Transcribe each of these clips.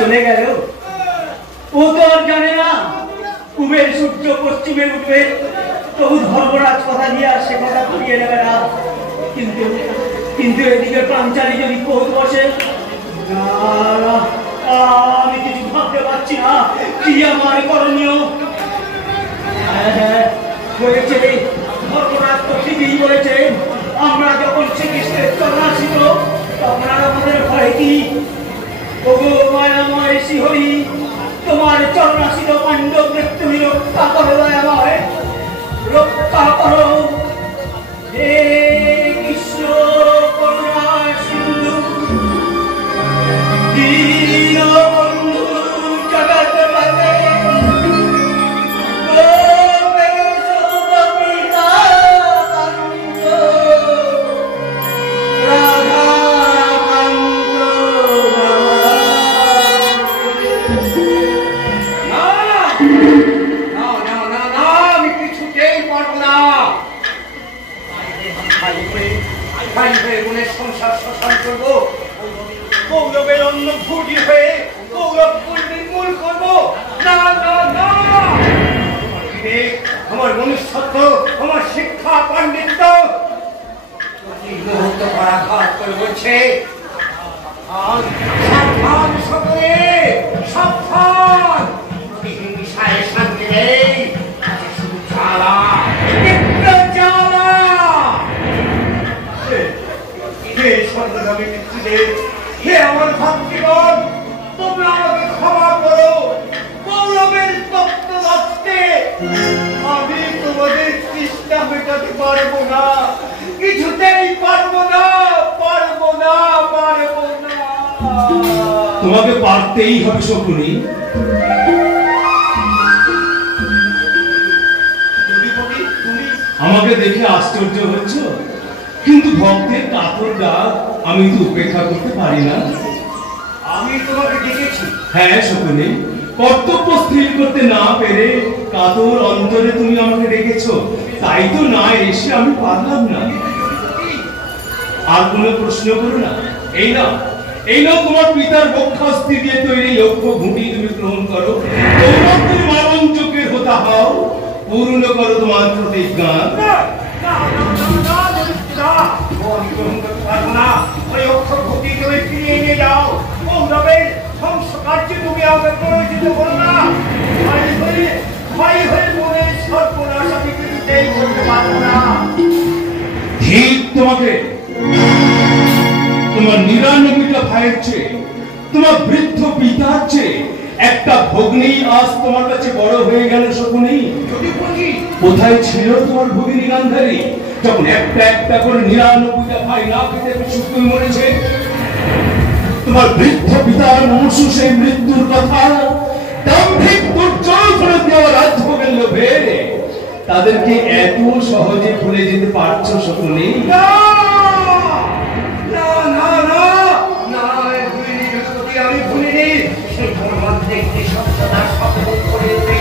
চলে গেল। ও তো আর জানে না কুবের সূর্য পশ্চিমে উঠবে, তবু ধর্মরাজ কথা দিয়ে আর সে কথা ফিরিয়ে নেবে না। কিন্তু কিন্তু এদিকে প্রাঞ্চালি যদি কৌত বসে, আমি কিছু ভাবতে পারছি না কি আমার করণীয়। হ্যাঁ, হয়েছে, ধর্মরাজ তো ঠিকই বলেছে, আমরা যখন শ্রীকৃষ্ণের চরণাশ্রিত তখন আর আমাদের ভয় কি? ওগো মায়াময় শ্রীহরি, তোমার চরণাশ্রিত পাণ্ডবদের তুমি রক্ষা করো, দয়াময় রক্ষা করো। হে কৃষ্ণ করুণা সিন্ধু, দীনবন্ধু জগৎপতে, সংসার শোষণ করবো, গৌরবের অন্য ভুটি হয়ে গৌরবপুর নির্মূল করবো। না না না, আমার মনুষ্যত্ব, আমার শিক্ষা পাণ্ডিত্য মুহূর্ত পরাঘাত করে বলছে, সাবধান সকলে, সাবধান, হিংসায় শান্তি নেই, শুধু জ্বালা, জ্বালা। হে আমার ভাতৃগণ, তোমরা আমাকে ক্ষমা করো। গৌরবের তপ্ত রক্তে আমি তোমাদের তৃষ্ণা মেটাতে পারবো না, কিছুতেই পারবো না, পারবো না, পারবো না। তোমাকে পারতেই হবে শকুনি। আমাকে দেখে আশ্চর্য হচ্ছ, কিন্তু ভক্তের কাতর ডাক আমি তো উপেক্ষা করতে পারি না। আমি তোমাকে ডেকেছি। হ্যাঁ শকুনি, কর্তব্য স্থির করতে না পেরে কাতর অন্তরে তুমি আমাকে ডেকেছো, তাই তো না এসে আমি পারলাম না। আর কোনো প্রশ্ন করো না। এই নাও, এই নাও তোমার পিতার বক্ষাস্তি দিয়ে তৈরি লক্ষ্য ঘুঁটি, তুমি গ্রহণ করো। তোমরা তুমি মারণচকের হতা হও, পূর্ণ করো তোমার প্রতিজ্ঞা। ঠিক তোমাকে, তোমার 99টা ভাইয়ের চেয়ে, তোমার বৃদ্ধ পিতার চেয়ে একটা ভগ্নী আজ তোমার কাছে বড় হয়ে গেল শকুনি। কোথায় ছিল তোমার ভগিনী গান্ধারী যখন একটা একটা করে 99টা ভাই না পেতে শুকিয়ে মরেছে? তোমার বৃদ্ধ পিতার মুমূর্ষু সেই মৃত্যুর কথা দাম্ভিক দুর্জয় করে দেওয়া রাজভোগের লোভে তাদেরকে এত সহজে ভুলে যেতে পারছো শকুনি? আমি ভুলিনি, সেই ধর্মাত্মে একটি সত্যতার শপথ করেছি।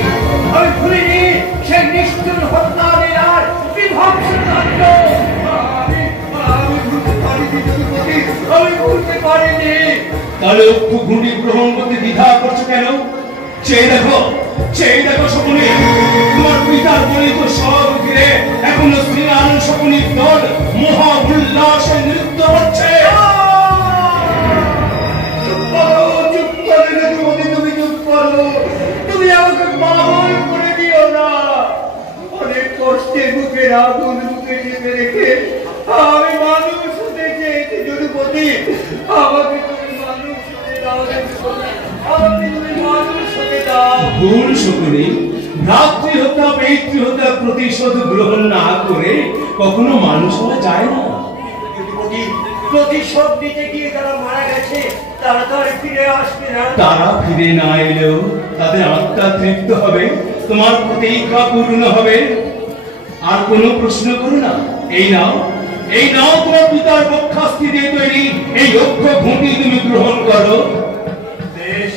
আমি ভুলিনি সেই নিষ্ঠুর হত্যার বিভৎসকাণ্ড। আমি ভুলতে পারিনি জগৎপতি, আমি ভুলতে পারিনি। তাহলে অক্ষ ঘুঁটি গ্রহণ করতে দ্বিধা করছো কেন? চেয়ে দেখো, চেয়ে দেখো শকুনি, তোমার পিতার বলিত সব ঘিরে এখনো শ্রীরাম শকুনির দল মহা উল্লাসে নৃত্য করছে। তুমি আমাকে পাগল করে দিও না। অনেক কষ্টে বুকের আগুন বুকে চেপে রেখে আমি মানুষ হতে চেয়েছি জগৎপতি। আমাকে তুমি মানুষ হতে দাও, আমাকে তুমি মানুষ হতে দাও। ভুল শকুনি, ভ্রাতৃ হত্যা পিতৃ হত্যা প্রতিশোধ গ্রহণ না করে কখনো মানুষ হওয়া যায় না। প্রতিশোধ নিতে গিয়ে যারা মারা গেছে তারা তো আর ফিরে আসবে না। তারা ফিরে না এলেও তাদের আত্মা তৃপ্ত হবে, তোমার প্রতিজ্ঞা পূর্ণ হবে। আর কোনো প্রশ্ন করো না। এই নাও, এই নাও তোমার পিতার বক্ষাস্তি দিয়ে তৈরি এই অক্ষ ঘুঁটি, তুমি গ্রহণ করো। বেশ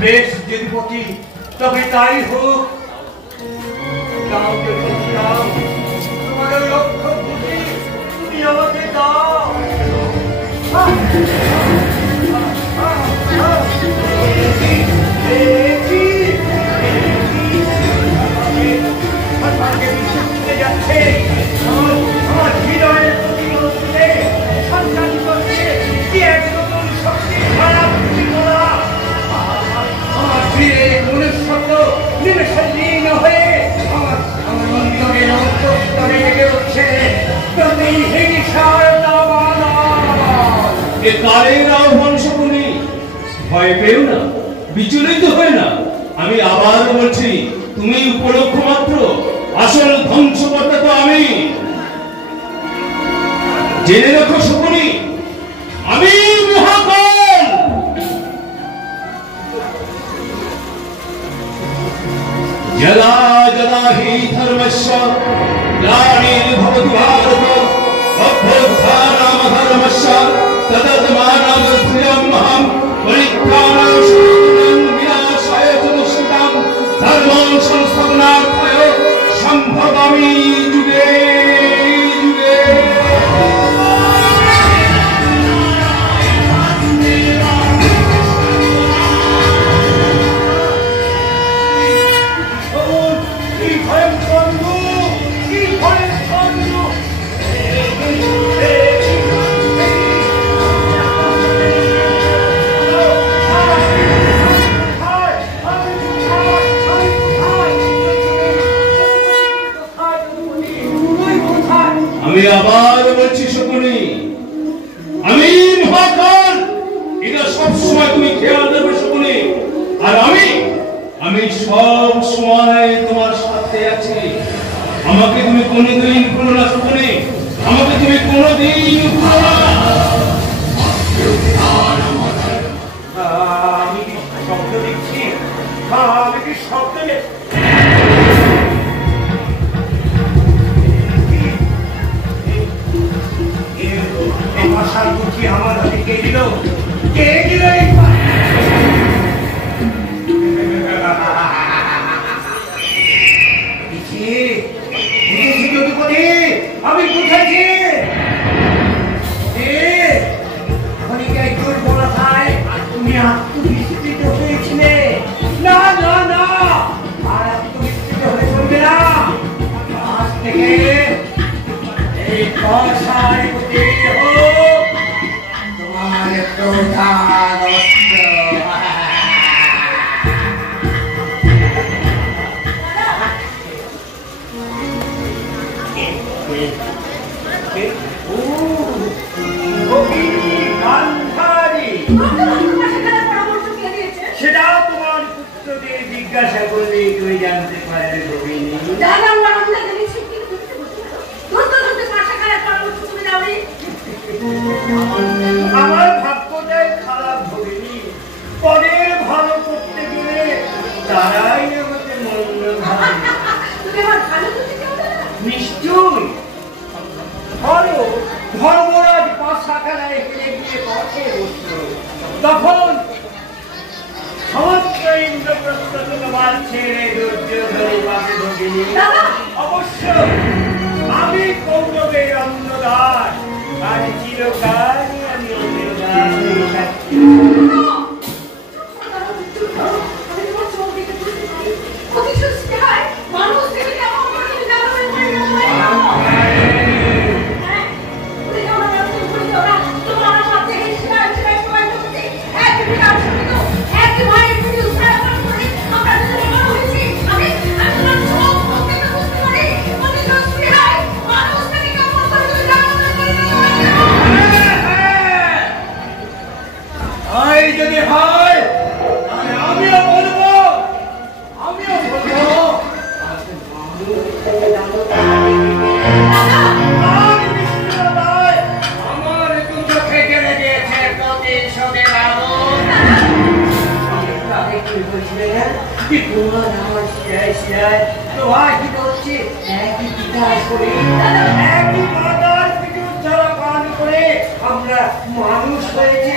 বেশ জগৎপতি, তবে তাই হোক। দাও জগৎপতি, দাও তোমার অক্ষ ঘুঁটি, তুমি আমাকে দাও। এ কালের আহ্বান শকুনি, ভয় পেও না, বিচলিত হয়ে না। আমি আবার বলছি, তুমি উপলক্ষ মাত্র, আসল ধ্বংসকর্তা তো আমি। জেনে রাখো শকুনি, আমি মহাকাল। যদা যদা হি ধর্মস্য গ্লানির্ভবতি ভারত অভ্যুত্থানম ধর্মস্য তদাত্মানমস্ত্রিয়মহং পরিত্রাণায় সাধনাং বিনাশায় চ দুষ্কৃতাং ধর্মং সংস্থাপনার্থায় সম্ভবামি যুগে যুগে। আমি আবার বলছি শকুনি, আমি মহাকাল, এটা সবসময় তুমি খেয়াল রাখবে শকুনি। আর আমি সব সময় তোমার সাথে আছি। আমাকে তুমি কোনোদিন ভুলো না শকুনি, আমাকে তুমি কোনোদিন ভুলো না। আমি কি শব্দ দেখছি? আমি কি শব্দ দেখছি? মশার বুঝি আমার হাতে কে দিল? কে দিল? আমি বুঝেছি একজন বড় ভাই, তুমি আত্মবিস্মৃত হয়েছিলে। না না না, আর আত্মবিস্মৃত হয়ে চলবে না। আজ থেকে এই ভাষায় হোক তোমার প্রধান অস্ত্র। সেটা তোমার পুত্রদের জিজ্ঞাসা করলে তুই জানতে পারবে ভগিনী। আমার ভাগ্যটাই খারাপ ভগিনী। পরের ভালো করতে গেলে তারাই আমাকে মন্দ ভাবে। নিশ্চয় ধরো, ধর্মরাজ পাশাখানায় হেরে গিয়ে পথে বসল, তখন সমস্ত ইন্দ্রপ্রস্থ তোমার ছেড়ে দুর্যোধনের পাশে ভগিনী। অবশ্য আমি কৌরবের অন্নদান, আর চিরকালই আমি অন্নদান হয়ে থাকি। যদি হয় আমিও বলবো, আমার দুটো খেতে লেগেছে প্রতিশোধে যাবো। তোমার আমার শিরায় শিরায় প্রবাহিত হচ্ছে একই বিকাশ করে, একই মাতার পিঠুর ধারা পান করে আমরা মানুষ হয়েছি।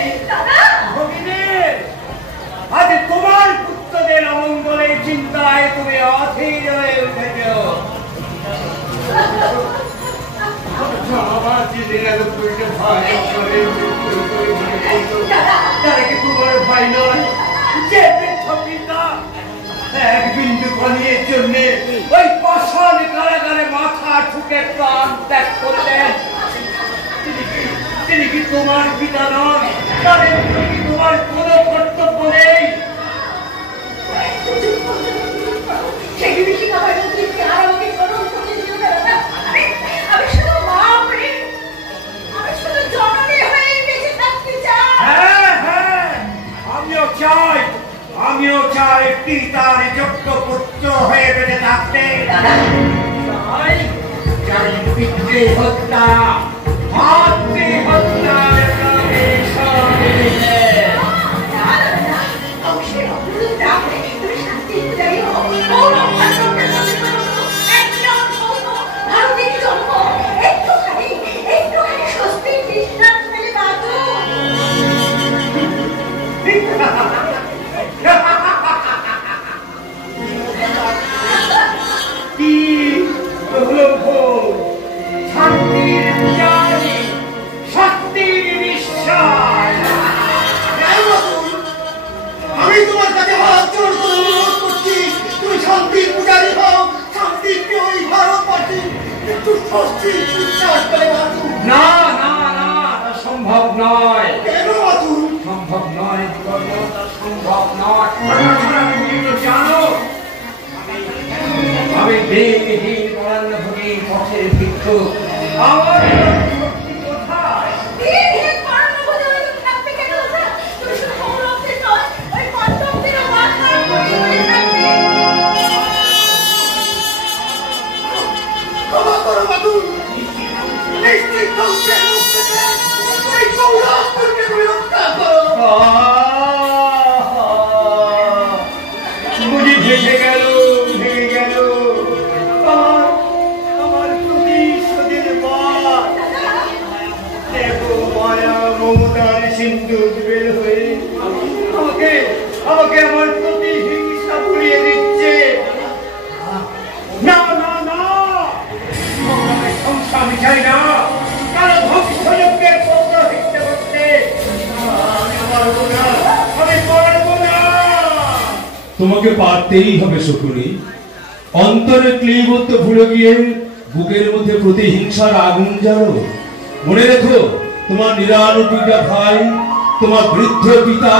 আজ তোমার পুত্রদের অমঙ্গলের চিন্তায় তুমি অধীর হয়ে উঠেছ। আমার দিদিরা পুরীতে ভয় করে তারা কি তোমার ভয় নয়? যে পিতা এক বিন্দু পানির জন্য ওই পাষাণ কারাগারে মাথা ঠুকে প্রাণ ত্যাগ করলেন, তিনি কি তোমার পিতা নন? তাদের কি তোমার কোনো কর্তব্য নেই? আমি শুধু মা হয়ে, আমি শুধু জননী হয়ে বেঁচে থাকতে চাই। পাশার পিতার যোগ্য পুত্র হয়ে বেঁচে থাকতে পিতৃ হত্যা মাতৃ হত্যার না না না তা সম্ভব নয়। কেন সম্ভব নয়? সম্ভব নয়। জানো আমি দেহহীন পরান্নভোগী পথের ভিক্ষু। আমার কোথায়? ভেঙে গেল আমার প্রতিশোধের বাঁধ। দেখো মায়া মমতার সিন্ধুক বের হয়ে আমাকে আমার প্রতিহিংসা ভুলিয়ে দিচ্ছে। না না না, আমি চাই না কারো ধ্বংসযজ্ঞের পৌরোহিত্য করতে। আমি পারবো না। তোমাকে পারতেই হবে শকুনি। অন্তরে ক্লিবত্ব ভুলে গিয়ে বুকের মধ্যে প্রতিহিংসার আগুন জ্বালো। মনে রেখো, তোমার 99টা ভাই, তোমার বৃদ্ধ পিতা,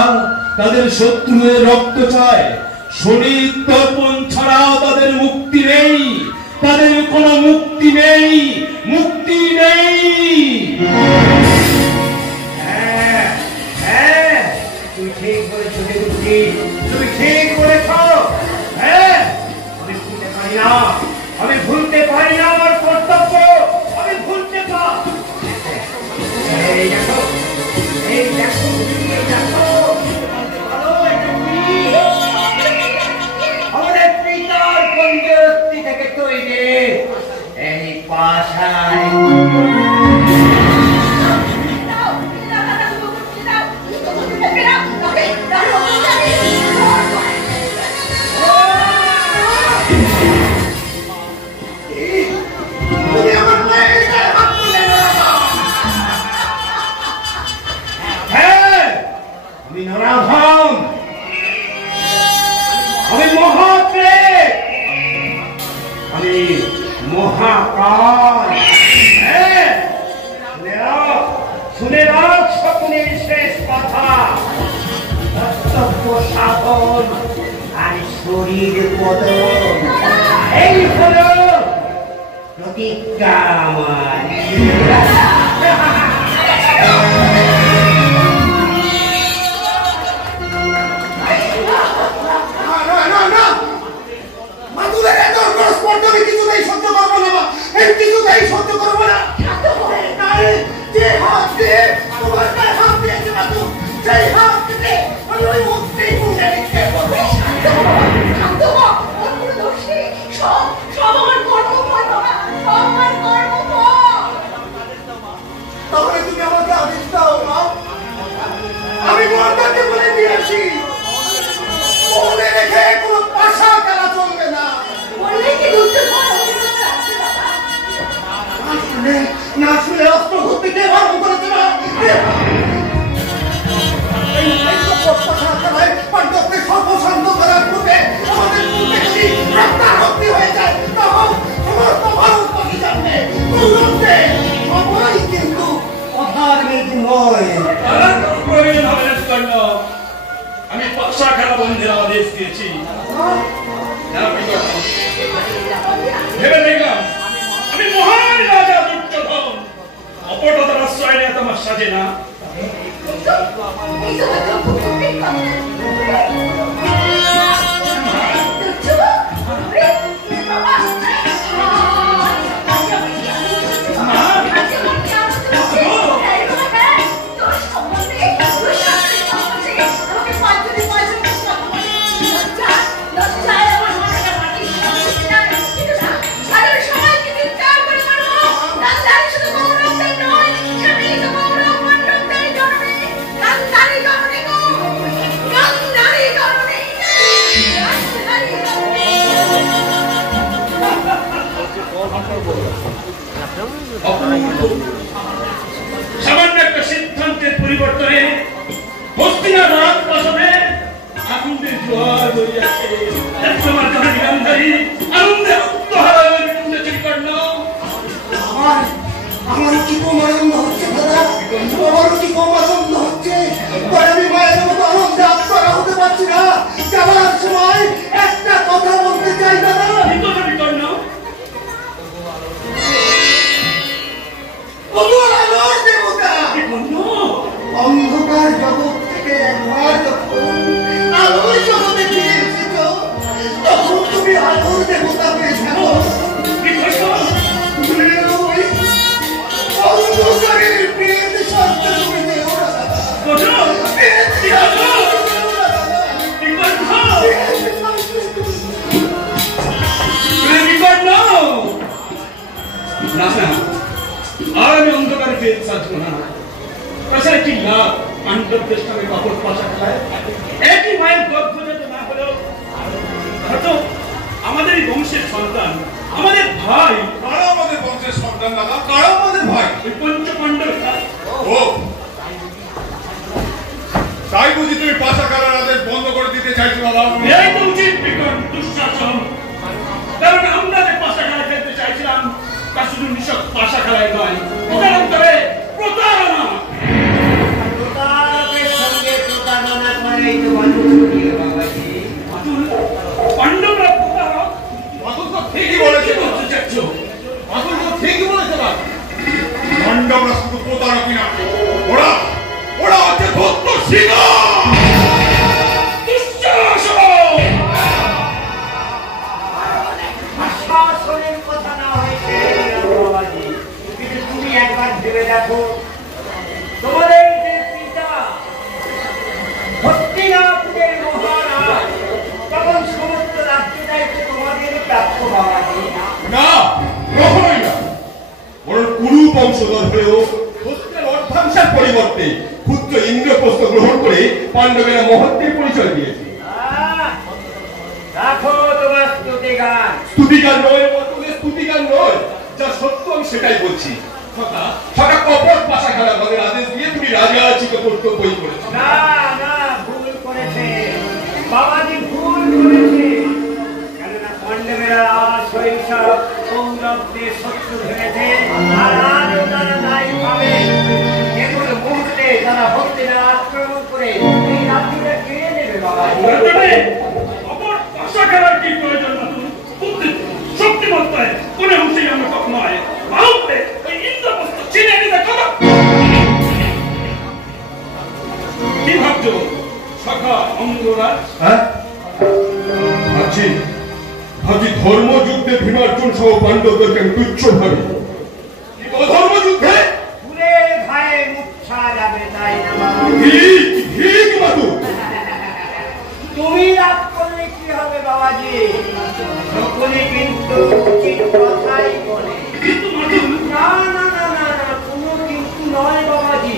তাদের শত্রুদের রক্ত চায়। শরীর তর্পণ ছাড়া তাদের মুক্তি নেই, তাদের কোনো মুক্তি নেই, মুক্তি নেই। তুই ঠিক বলেছ দেবী, তুই ঠিক বলেছ। আমি ভুলতে পারি না, আমি ভুলতে পারি না আমার কর্তব্য, আমি ভুলতে পারি। এই দেখো, এই দেখো, এই দেখো, আমাদের পিতার পঞ্জরত্তি থেকে তৈরি এই পাশায়। আমি মহাপ্রেত, আমি মহাকাল। শুনে রাখ সকলের শেষ কথা, কর্তব্য সাধন আর শরীর বদন, এই হলো প্রতিজ্ঞা আমার। সহ্য করবো না। যে হাত দিয়ে তোমার গায়ে হাত দিয়েছে মাতু, সেই হাত থেকে আমি ওই মুক্তিই মুখে লিখতে বলবো। তাহলে তুমি আমাকে আদেশ দাও মা, আমি মর্দাকে বলে দিয়ে আসি। মনে রেখে কোনো পাশা খেলা চলবে না। না শুনে অস্ত্র ঘুরতে কে ভালো করেছে না। সর্বশান্ত করার পূর্বে আমাদের রক্তারক্তি হয়ে যায়, তখন তোমার তো ভারত পাখি জানবে সবাই কিন্তু কথার মেঘ নয়। আমি পাশা খেলা বন্ধের আদেশ দিয়েছি। ভেবে দেখলাম আমি মহান রাজা দুর্যোধন, অপটতার আশ্রয় নেওয়া তোমার সাজে না। পরিবর্তনে হস্তিনার রাজপ্রাসাদে আনন্দের জোয়ার হইয়াছে। তোমার জননী গান্ধারী আনন্দে আত্মহারা হয়ে উঠেছে কর্ণ। আমার কি কম আনন্দ হচ্ছে দাদা, আমার কি কম আনন্দ হচ্ছে। আমি মায়ের মতো আনন্দে আত্মহারা হতে পারছি না। যাওয়ার সময় একটা কথা বলতে চাই দাদা। কর্ণ অন্ধকার জগৎ থেকে একবার যখন আলোর জগতে ফিরে এসেছ, তখন তুমি আলোর দেবতা হয়ে থাকো। অন্ধকারের পেট শব্দ তুমি দেও না দাদা। আর আমি অন্ধকারে পেট সাজবো না। প্রসাদ কি লাভ পাণ্ডব দেশটাকে বাপর পাশা খেলায় একই মায়ের গর্ভ যাতে না হলেও হয়তো আমাদের এই বংশের সন্তান, আমাদের ভাই। কারা আমাদের বংশের সন্তান দাদা? কারা আমাদের ভাই? ওই পঞ্চ পাণ্ডব। ও তাই বুঝি তুমি পাশা খেলার আদেশ বন্ধ করে দিতে চাইছো দাদা? এই তো উচিত বিকট দুঃশাসন। কারণ আমরা যে পাশা খেলা খেলতে চাইছিলাম তা শুধু নিছক পাশা খেলায় নয়, প্রতারণারে প্রতারণা। প্রতারকের সঙ্গে প্রতারণা করেই তো মানুষ করিয়ে বাবাজি। পাণ্ডবরা প্রতারক? মাতুল তো ঠিকই বলেছে। বলতে চাচ্ছ? মাতুল তো ঠিকই বলেছে না। পাণ্ডবরা শুধু প্রতারকই না, ওরা ওরা হচ্ছে ভক্ত সিংহ। শাসনের কথা না হয়েছে বাবাজি, কিন্তু তুমি একবার ভেবে দেখো, তোমাদের যে পিতা হস্তিনাপুরের মহারাজ, তখন সমস্ত রাজ্য দায়িত্ব তোমাদের প্রাপ্য বাবাজি। না, কখনোই না। বরং কুরু বংশধর হয়েও হস্তির অর্ধাংশের পরিবর্তে ক্ষুদ্র ইন্দ্রপ্রস্থ গ্রহণ করে পাণ্ডবেরা মহত্বের পরিচয় দিয়েছে। রাখো তোমার স্তুতিগান। স্তুতিগান নয়, মাতুলের স্তুতিগান নয়, যা সত্য আমি সেটাই বলছি। সকা কপট পাশা খেলা আমাদের আদেশ দিয়ে তুমি রাজাচিত কর্তব্যই করেছো। না না, ভুল করেছে বাবাজি, ভুল করেছে। কেননা পাণ্ডবেরা আজ শৈশব কৌরবদের শত্রু ভেবেছে, আর আজও তারা তাই ভাবে। যে কোনো মুহূর্তে তারা ভক্তেরা আক্রমণ করে এই রাজ্যটা কেড়ে নেবে বাবাজি। পাশা খেলার কি প্রয়োজন না? তুমি শক্তিমত্তায় কোনো অংশেই আমরা কখনো নয়। ভারতে ওই ইন্দ্রপ্রস্থ চিনে নিতে কথা কি ভাবছো সখা অঙ্গরাজ? হ্যাঁ, ভাবছি ধর্মযুদ্ধে ভীমার্জুন সহ পাণ্ডবদেরকে আমি তুচ্ছ ভাবি। ধর্মযুদ্ধে পুরে ভাইয়ে মুচ্ছা যাবে, তাই না বাবাজি? ঠিক ঠিক মাতু। তুমি লাভ করলে কি হবে বাবাজি? সকলে কিন্তু উচিত কথাই বলে। না না না না না, কোনো কিন্তু নয় বাবাজি।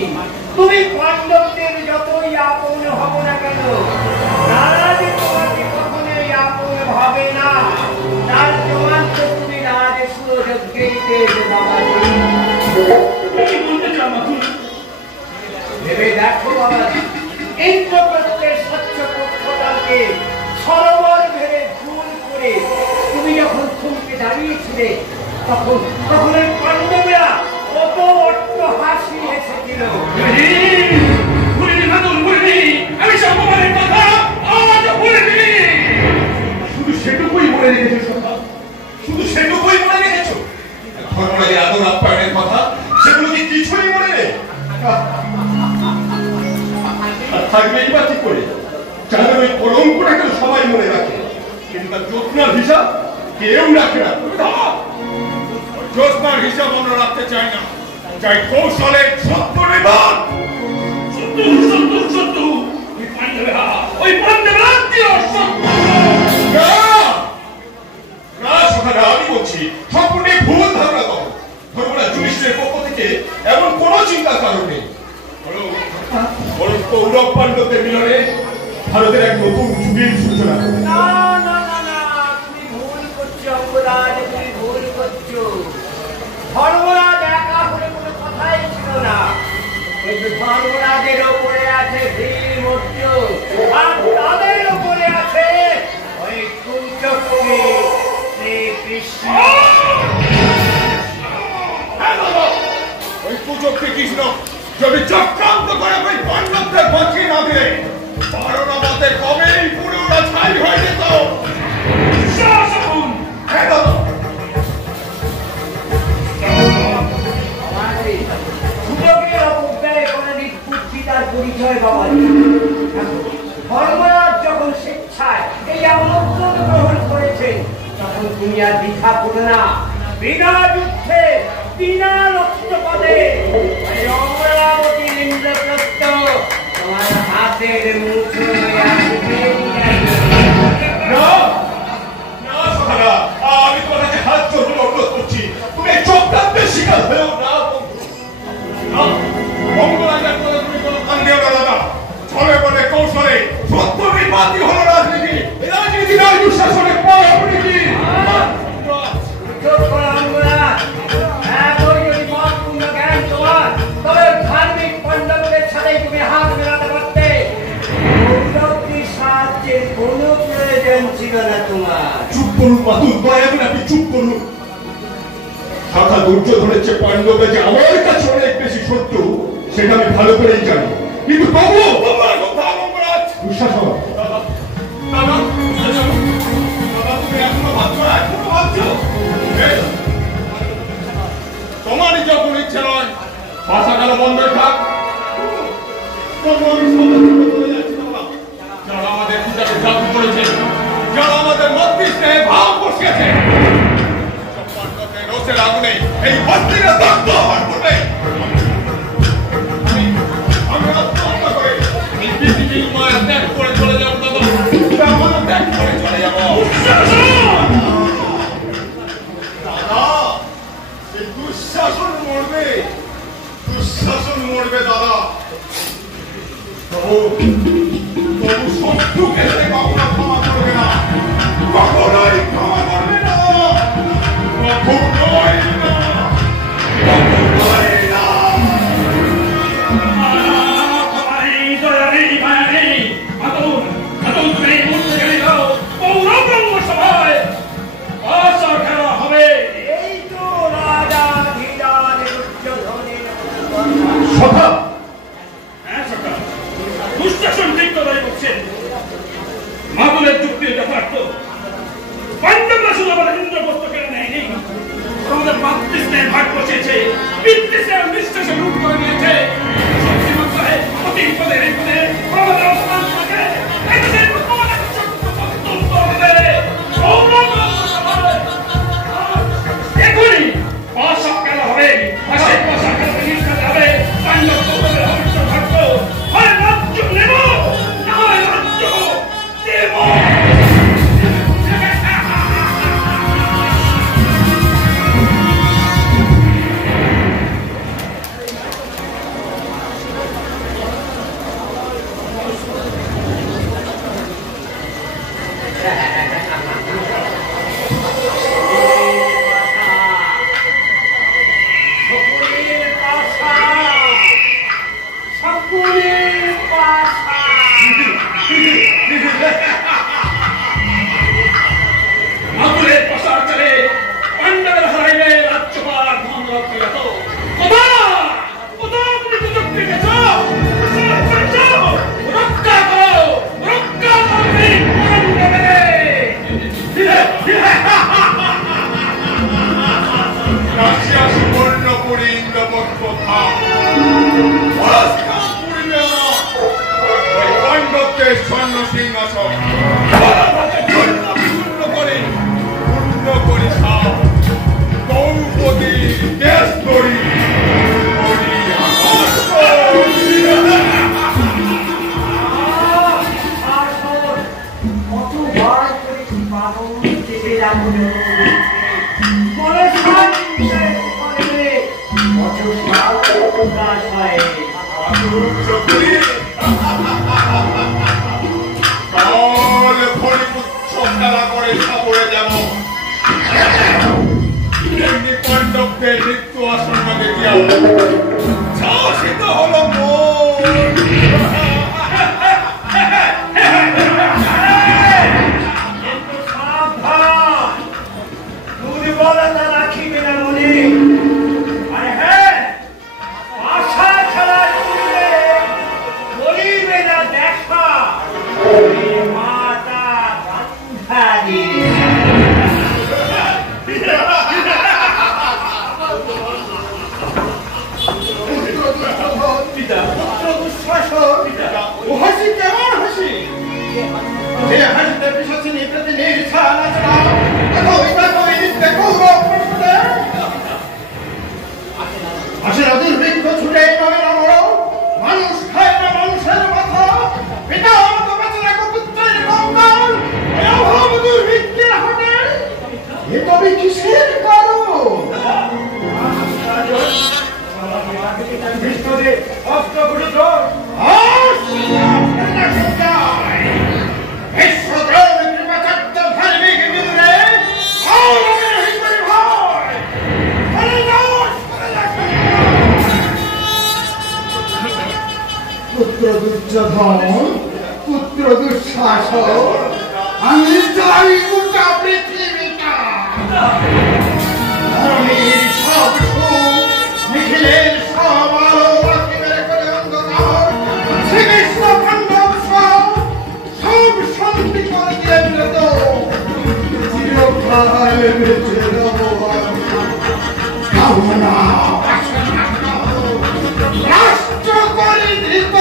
তুমি পাণ্ডবদের যতই আপন হব না কেন, তারা যে তোমাকে কখনোই আপন হবে না, তার প্রমাণ তো তুমি রাজ সুরযজ্ঞেই পেয়েছো বাবাজি। কি বলতে চাও মাথুর? ভেবে দেখো বাবাজি, ইন্দ্রপ্রস্থের স্বচ্ছ পক্ষটাকে সরোবর ভেবে ভুল করে তুমি যখন থমকে দাঁড়িয়েছিলে, তখন ওই পাণ্ডবেরা কত অট্ট হাসি এসেছিল। আমি সম্মানের কথা আজও ভুলিনি। শুধু সেটুকুই মনে রেখেছো সখা, শুধু সেটুকুই মনে রেখেছো। ধর্মরাজের আদর আপ্যায়নের কথা সেগুলো কি কিছুই মনে নেই? থাকবেই বা কি করে? চাঁদের ওই কলঙ্কটাকে সবাই মনে রাখে, কিন্তু তার জ্যোৎস্নার হিসাব কেউ রাখে না। জ্যোৎস্নার হিসাব আমরা রাখতে চাই না, চাই কৌশলের সত্য নিবান। ওই পাণ্ডবেরা আমি বলছি সম্পূর্ণ ভুল ধারণা করো। ধর্মরাজ যুধিষ্ঠিরের পক্ষ থেকে এমন কোন চিন্তার কারণ নেই। বরং কৌরব পাণ্ডবদের মিলনে ভারতের এক নতুন যুগের সূচনা। না না না না, তুমি ভুল করছো অঙ্গরাজ, তুমি ভুল করছো। ধর্মরাজ একা হলে কোনো কথাই ছিল না। ধর্মরাজের ওপরে আছে ভীমর্য, আর তাদের ওপরে আছে ওই কুঞ্চক্রী শ্রীকৃষ্ণ। ওই কুচক্রী কৃষ্ণ যদি চক্রান্ত করে ওই পাণ্ডবদের বাঁচিয়ে না দিলে বারণাবতে কবেই পুরো ওরা ছাই হয়ে যেত। ধর্মরাজ যখন স্বেচ্ছায় এই আমন্ত্রণ গ্রহণ করেছেন তখন তুমি আর দ্বিধা করো না। বিনা যুদ্ধে বিনা রক্তপাতে অমরাবতীর ইন্দ্রপ্রস্থ তোমার হাতের মুঠোয় আসবে। আমি তোমার কাছে হাত জোড় অনুরোধ করছি, তুমি এই চক্রান্তের শিকার হয়েও না মঙ্গলাচার করে তুমি কোনো কান্দিও না দাদা। ছলে বলে কৌশলে সত্য নির্বাচী হলো রাজনীতি, রাজনীতি নয় দুঃশাসনের পরাপরিধি। তবে ধার্মিক পাণ্ডবদের সাথে তুমি হাত মেলাতে পারতে, সাহায্যের কোনো প্রয়োজন ছিল না তোমার। চুপ করুন মাতুল, দয়া করে আপনি চুপ করুন। শাখা দুর্যোধনের চেয়ে পাণ্ডবরা যে আমার কাছে অনেক বেশি শত্রু সেটা আমি ভালো করেই জানি, কিন্তু তবুও দুঃশাসন তোমারই যখন ইচ্ছে নয় ভাষা গেল বন্ধ থাক। যারা আমাদের পূজাকে জাদু করেছে, যারা আমাদের মস্তিষ্কে ভাব বসিয়েছে, রোষের আগুনে এই মস্তিষ্কে দগ্ধ হওয়ার পূর্বে আমি আত্মহত্যা করে এই পৃথিবীর মায়া ত্যাগ করে চলে যাবো। দাদা ত্যাগ করে চলে যাবো। দাদা এই দুঃশাসন মরবে, দুঃশাসন মরবে দাদা। তবু শত্রুকে সে কখনো ক্ষমা করবে না, কখনোই ক্ষমা করবে না, কখনোই না, কখনোই না। এই তো রাজা ধীরাজ দুর্যোধনের সভা দুঃশাসন ঠিক কথাই বলছেন। মাদুলের যুক্তি যথার্থ। পাণ্ডবরা শুধু আমাদের ইন্দ্রপ্রস্থ কেড়ে নেয়নি, আমাদের মাতৃস্নেহে ভাগ বসিয়েছে, বিদ্বেষে আর নিঃশ্বাসে লুট করে নিয়েছে। শক্তিমত্তায় অতি পদে এই পদে আমাদের অবস্থান থাকে। এখনই পাশা খেলা হবে, পাশে পাশা খেলা নিষ্কাতে হবে। পাণ্ডব কৌরবের অবশ্য থাকত, হয় রাজ্য নেব না হয় রাজ্য দেব। মাদুলের প্রসার চলে, পাণ্ডবের হারাইবে রাজ্যপাল ধনরত্ন। কোথাও তুমি কুচক্রী গেছ, রক্ষা করো, রক্ষা করবে রাশিয়া সুবর্ণ পুরী ইন্দ্রপক্ষ পাণ্ডবকে স্বর্ণ সিংহাসন পূর্ণ করে দ্রৌপদী দেশ তরি খেলা করে সাপড়ে যাব পাণ্ডবকে মৃত্যু আসন্ন দেখিয়া সাহসিত হল আসলে দুর্ভিক্ষ ছুটে নয় না মানুষ খায় না মানুষের মাথা পিতা আমাকে বেঁচে রাখো পুত্রের কঙ্কাল এই অভাব দুর্ভিক্ষের হাটে এ তবে কিসের কারণ বিষ্ণুদেব অস্ত্র গুরুধর পুত্র দুর্যোধন পুত্র দুঃশাসন আমি চাই গোটা পৃথিবীটা ধর্মের সব সুখ নিখিলের সব আলো বাকি বেড়ে করে অন্ধকার শ্রীকৃষ্ণ পাণ্ডব সব শান্তি করে দিলেন তো চিরকাল বেঁচে রব কামনা রাষ্ট্র করে দিত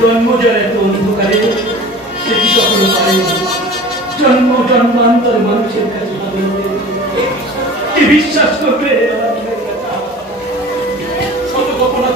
জন্মজয় এত অন্ধকারে সেটি কখনো পারে জন্ম জন্মান্তর মানুষের কাছে কি বিশ্বাস করবে শত কখনো